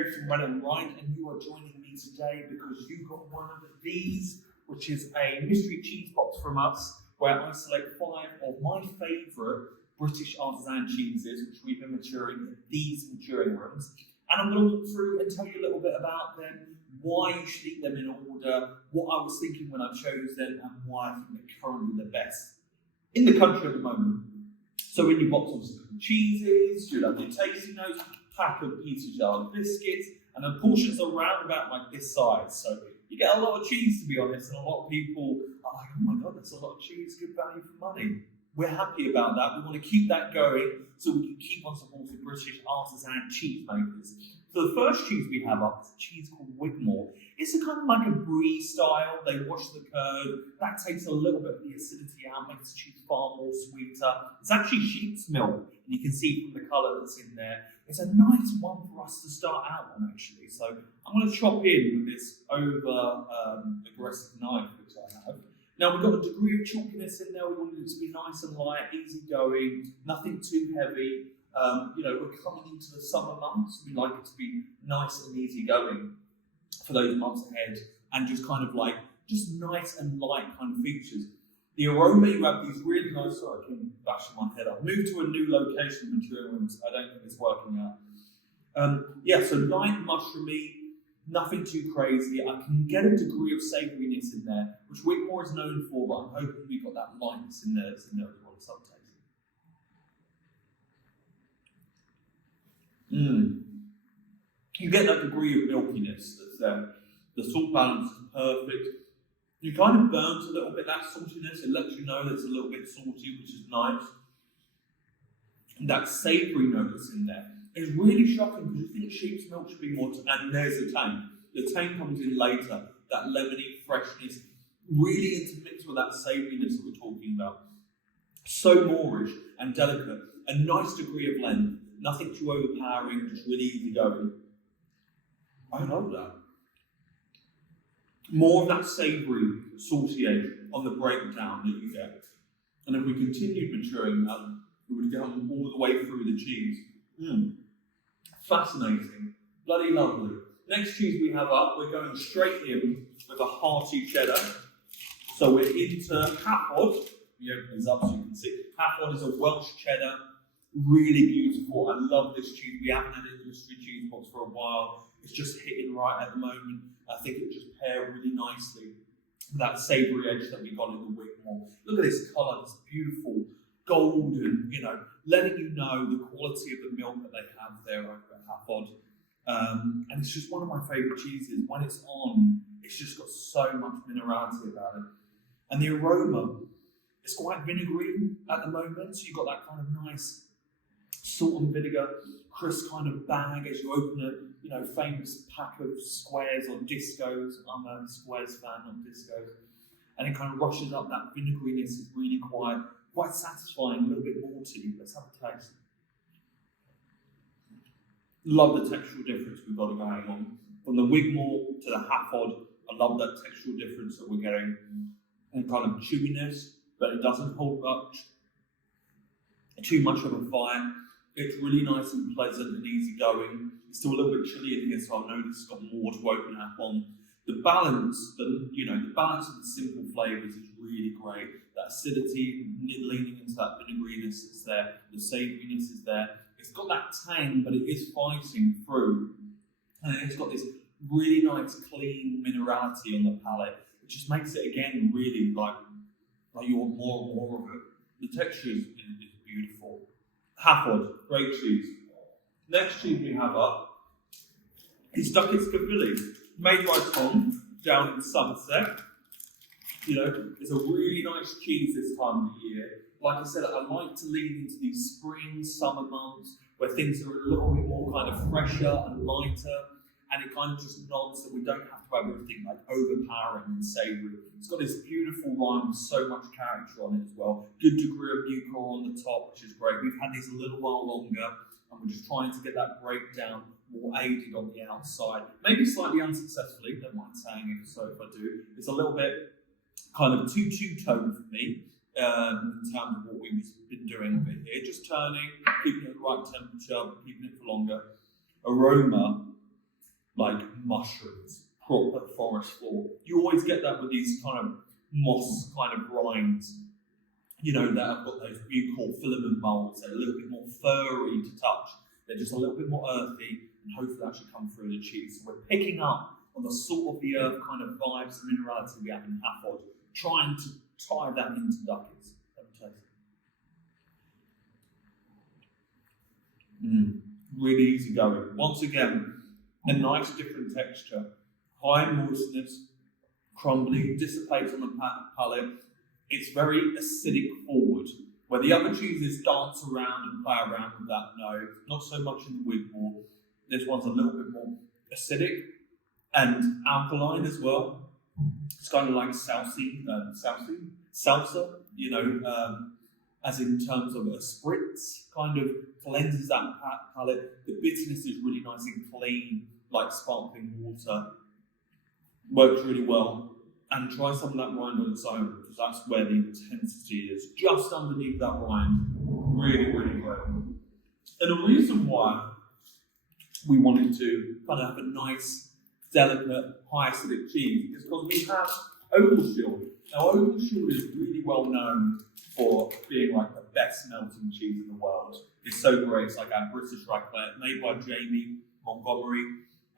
Mary from Red and Wine, and you are joining me today because you got one of these, which is a mystery cheese box from us, where I select 5 of my favourite British artisan cheeses, which we've been maturing in these maturing rooms. And I'm going to walk through and tell you a little bit about them, why you should eat them in order, what I was thinking when I chose them, and why I think they're currently the best in the country at the moment. So in your box, obviously, cheeses, your lovely tasty notes, pack of Peter Jar biscuits, and the portions are round about like this size. So you get a lot of cheese, to be honest, and a lot of people are like, oh my God, that's a lot of cheese, good value for money. We're happy about that. We want to keep that going so we can keep on supporting British artisan cheese makers. So the first cheese we have up is a cheese called Wigmore. It's a kind of like a brie style. They wash the curd. That takes a little bit of the acidity out, makes the cheese far more sweeter. It's actually sheep's milk, and you can see from the colour that's in there. It's a nice one for us to start out on, actually. So I'm going to chop in with this over aggressive knife, which I have. Now, we've got a degree of chalkiness in there. We wanted it to be nice and light, easy going, nothing too heavy. We're coming into the summer months. We like it to be nice and easy going for those months ahead, and just kind of like, just nice and light kind of features. The aroma, you have these really nice, sorry, I keep bashing my head up. Moved to a new location, maturing rooms. I don't think it's working out. So light, mushroomy, nothing too crazy. I can get a degree of savouriness in there, which Wigmore is known for, but I'm hoping we've got that lightness in there that's in there as well, subtaste. You get that degree of milkiness that's there. The salt balance is perfect. You kind of burnt a little bit that saltiness. It lets you know that it's a little bit salty, which is nice. And that savoury note that's in there is really shocking because you think sheep's milk should be more, and there's the tang. The tang comes in later, that lemony freshness, really intermixed with that savouriness that we're talking about. So moorish and delicate, a nice degree of length, nothing too overpowering, just really easy going. I love that. More of that savoury, salty edge on the breakdown that you get. And if we continued maturing that, we would get all the way through the cheese. Fascinating. Bloody lovely. Next cheese we have up, we're going straight in with a hearty cheddar. So we're into Hafod. We open this up so you can see. Hafod is a Welsh cheddar. Really beautiful. I love this cheese. We haven't had it in the mystery cheese box for a while. It's just hitting right at the moment. I think it would just pair really nicely with that savoury edge that we got in the Wigmore. Look at this colour, it's beautiful, golden, letting you know the quality of the milk that they have there over at Hafod. And it's just one of my favourite cheeses. When it's on, it's just got so much minerality about it. And the aroma, it's quite vinegary at the moment, so you've got that kind of nice salt and vinegar, crisp kind of bag as you open it. Famous pack of squares or discos. I'm a squares fan, not discos. And it kind of rushes up. That vinegariness is really quite satisfying, a little bit malty. Let's have a taste. Love the textural difference we've got going on. From the Wigmore to the Hafod, I love that textural difference that we're getting. And kind of chewiness, but it doesn't hold up too much of a fire. It's really nice and pleasant and easy going. It's still a little bit chilly in here, so I know this has got more to open up on. The balance, the balance of the simple flavours is really great. That acidity, leaning into that vinegriness is there. The savouriness is there. It's got that tang, but it is fighting through. And it's got this really nice, clean minerality on the palate. It just makes it, again, really like you want more and more of it. The texture is beautiful. Hafod, great cheese. Next cheese we have up is Ducketts, made by Tom down in Somerset. It's a really nice cheese this time of the year. Like I said, I like to lean into these spring, summer months where things are a little bit more kind of fresher and lighter, and it kind of just nods that we don't have to have everything like overpowering and savoury. It's got this beautiful rind with so much character on it as well. Good degree of mucor on the top, which is great. We've had these a little while longer, and we're just trying to get that breakdown more aided on the outside. Maybe slightly unsuccessfully, don't mind saying it, so if I do. It's a little bit kind of two-tone for me in terms of what we've been doing over here. Just turning, keeping it at the right temperature, keeping it for longer. Aroma, like mushrooms, proper forest floor. You always get that with these kind of moss kind of rinds, you know, that have got those buccal filament molds. They're a little bit more furry to touch. They're just a little bit more earthy, and hopefully that should come through the cheese. So we're picking up on the salt of the earth kind of vibes and minerality we have in Hafod, trying to tie that into Ducketts. Really easy going. Once again, a nice different texture. High moistness, crumbly, dissipates on the palate. It's very acidic forward. Where the other cheeses dance around and play around with that, no, not so much in the Wigmore. This one's a little bit more acidic and alkaline as well. It's kind of like salsa, you know, as in terms of a spritz, kind of cleanses that palate. The bitterness is really nice and clean, like sparkling water. Works really well. And try some of that rind on its own, because that's where the intensity is, just underneath that rind. Really, really great. And the reason why we wanted to kind of have a nice, delicate, high acidic cheese is because we have Ogleshield. Now, Ogleshield is really well known for being like the best melting cheese in the world. It's so great. It's like our British raclette, made by Jamie Montgomery,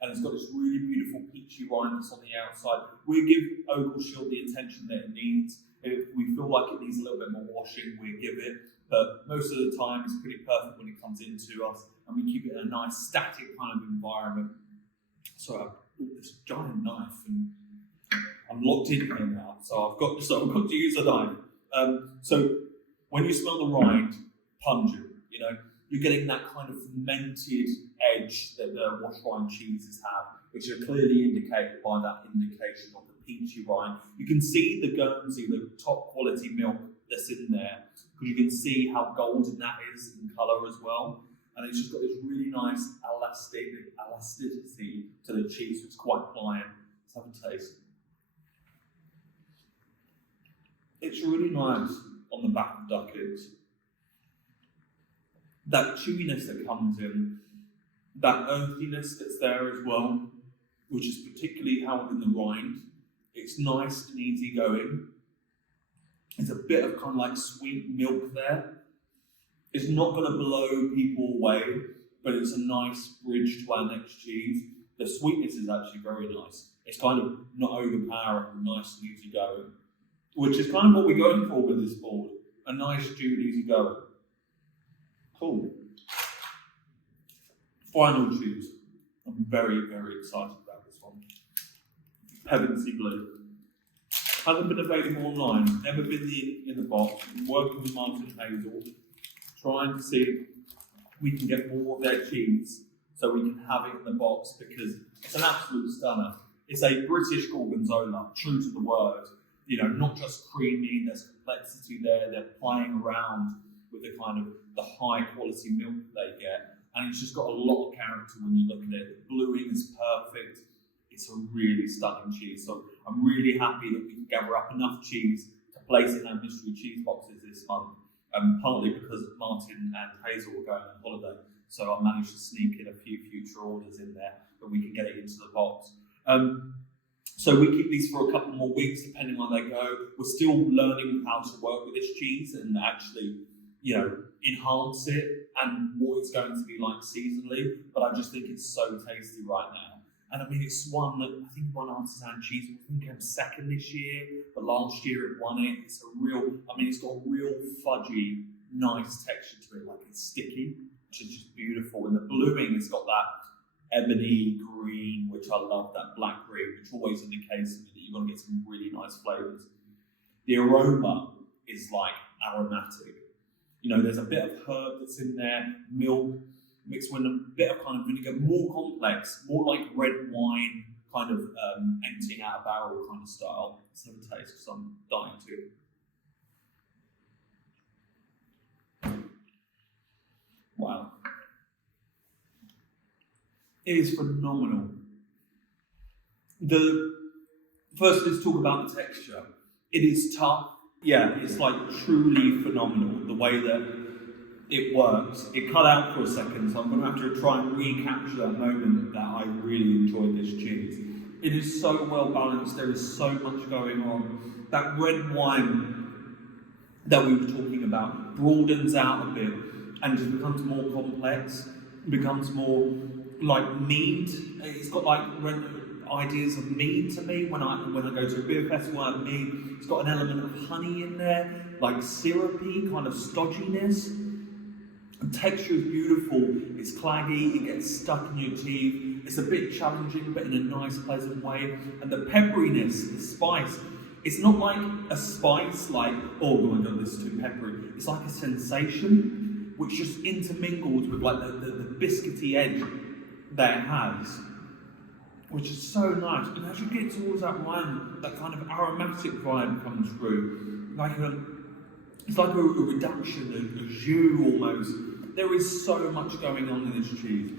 and it's got this really beautiful peachy rind that's on the outside. We give Ogleshield the attention that it needs. If we feel like it needs a little bit more washing, we give it. But most of the time, it's pretty perfect when it comes into us, and we keep it in a nice static kind of environment. So I bought this giant knife, and I'm locked in here now. So I've got to use a knife. So when you smell the rind, pungent, you know, you're getting that kind of fermented edge that the wash rind cheeses have, which are clearly indicated by that indication of the peachy rind. You can see the Guernsey, the top quality milk that's in there, because you can see how golden that is in colour as well. And it's just got this really nice elasticity to the cheese, so it's quite pliant. Let's have a taste. It's really nice on the back of Ducketts. That chewiness that comes in, that earthiness that's there as well, which is particularly held in the rind. It's nice and easy going. There's a bit of kind of like sweet milk there. It's not going to blow people away, but it's a nice bridge to our next cheese. The sweetness is actually very nice. It's kind of not overpowering, nice and easy going, which is kind of what we're going for with this board. A nice, stewed, easy going. Cool. Final cheese. I'm very, very excited about this one. Pevensey Blue. Hasn't been available online, never been in the box. Been working with Martin and Hazel, trying to see if we can get more of their cheese so we can have it in the box, because it's an absolute stunner. It's a British gorgonzola, true to the word. You know, not just creamy, there's complexity there, they're playing around with the kind of the high quality milk they get. And it's just got a lot of character when you look at it. The bluing is perfect. It's a really stunning cheese. So I'm really happy that we can gather up enough cheese to place in our mystery cheese boxes this month. Partly because Martin and Hazel were going on holiday. So I managed to sneak in a few future orders in there, but we can get it into the box. So we keep these for a couple more weeks, depending on they go. We're still learning how to work with this cheese and actually, you know, enhance it and what it's going to be like seasonally. But I just think it's so tasty right now. And I mean, it's one that I think won Artisan Cheese. I think it came second this year, but last year it won it. It's a real, I mean, it's got a real fudgy, nice texture to it, like it's sticky, which is just beautiful. And the bluing has got that ebony green, which I love, that black green, which always indicates to me that you're going to get some really nice flavours. The aroma is like aromatic. You know, there's a bit of herb that's in there, milk, mixed with a bit of kind of vinegar, more complex, more like red wine, kind of emptying out a barrel kind of style. Let's have a taste, because I'm dying to. Wow. It is phenomenal. First, let's talk about the texture. It is tough. Yeah, it's like truly phenomenal, the way that it works. It cut out for a second, so I'm going to have to try and recapture that moment that I really really enjoyed this cheese. It is so well balanced, there is so much going on. That red wine that we were talking about broadens out a bit and just becomes more complex, becomes more like mead. It's got like ideas of mead to me. When I go to a beer festival, I have mead. It's got an element of honey in there, like syrupy kind of stodginess. The texture is beautiful. It's claggy. It gets stuck in your teeth. It's a bit challenging, but in a nice, pleasant way. And the pepperiness, the spice. It's not like a spice, like, oh my god, this is too peppery. It's like a sensation which just intermingles with like the biscuity edge that it has, which is so nice. And as you get towards that wine, that kind of aromatic vibe comes through. It's like a reduction, a jus almost. There is so much going on in this cheese.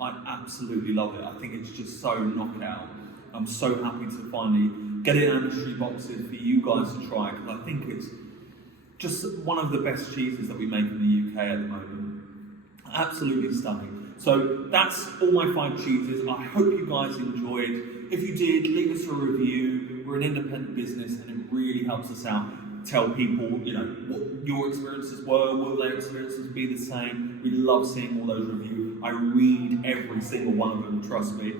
I absolutely love it. I think it's just so knockout. I'm so happy to finally get it in our mystery boxes for you guys to try, because I think it's just one of the best cheeses that we make in the UK at the moment. Absolutely stunning. So that's all my 5 cheeses. I hope you guys enjoyed. If you did, leave us a review. We're an independent business and it really helps us out. Tell people, what your experiences were. Will their experiences be the same? We love seeing all those reviews. I read every single one of them, trust me.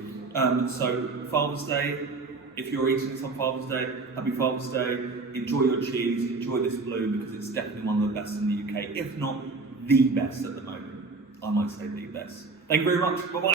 So Father's Day, if you're eating this on Father's Day, happy Father's Day. Enjoy your cheese, enjoy this blue, because it's definitely one of the best in the UK, if not the best at the moment. I might say the best. Thank you very much. Bye-bye.